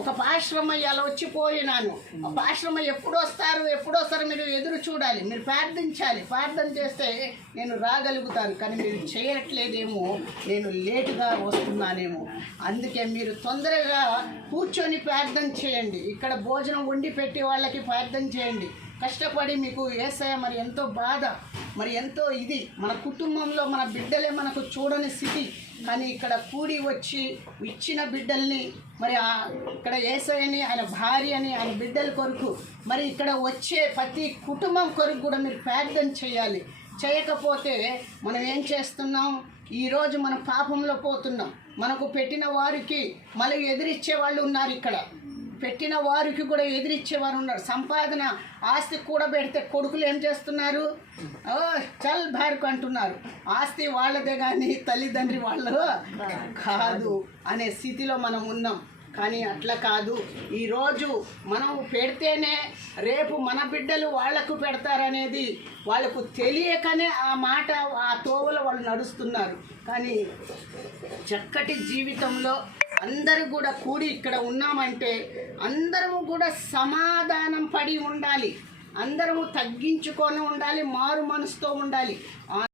ఒక పాశ్రమయ్య అలా వచ్చిపోయినాను. ఆ పాశ్రమయ్య ఎప్పుడొస్తారు మీరు ఎదురు చూడాలి, మీరు ప్రార్థించాలి. ప్రార్థన చేస్తే నేను రాగలుగుతాను, కానీ మీరు చేయట్లేదేమో, నేను లేటుగా వస్తున్నానేమో. అందుకే మీరు తొందరగా కూర్చొని ప్రార్థన చేయండి. ఇక్కడ భోజనం వండి పెట్టి వాళ్ళకి ప్రార్థన చేయండి. కష్టపడి మీకు యేసయ్య మరి ఎంతో బాధ, మరి ఎంతో ఇది, మన కుటుంబంలో మన బిడ్డలే మనకు చూడని స్థితి, కానీ ఇక్కడ కూడి వచ్చి ఇచ్చిన బిడ్డల్ని మరి ఇక్కడ యేసయ్యని, ఆయన భార్యని, ఆయన బిడ్డల కొరకు, మరి ఇక్కడ వచ్చే ప్రతి కుటుంబం కొరకు కూడా మీరు ప్రార్థన చేయాలి. చేయకపోతే మనం ఏం చేస్తున్నాం? ఈరోజు మనం పాపంలో పోతున్నాం. మనకు పెట్టిన వారికి మళ్ళీ ఎదిరిచ్చే వాళ్ళు ఉన్నారు. ఇక్కడ పెట్టిన వారికి కూడా ఎదిరిచ్చేవారు ఉన్నారు. సంపాదన ఆస్తి కూడా పెడితే కొడుకులు ఏం చేస్తున్నారు? చల్ భార్కు అంటున్నారు. ఆస్తి వాళ్ళదే కానీ తల్లిదండ్రి వాళ్ళు కాదు అనే స్థితిలో మనం ఉన్నాం. కానీ అట్లా కాదు. ఈరోజు మనం పెడితేనే రేపు మన బిడ్డలు వాళ్లకు పెడతారనేది వాళ్ళకు తెలియకనే ఆ మాట, ఆ తోవలో వాళ్ళు నడుస్తున్నారు. కానీ చక్కటి జీవితంలో అందరూ కూడా కూడి ఇక్కడ ఉన్నామంటే అందరము కూడా సమాధానం పడి ఉండాలి, అందరము తగ్గించుకొని ఉండాలి, మారు మనసుతో ఉండాలి.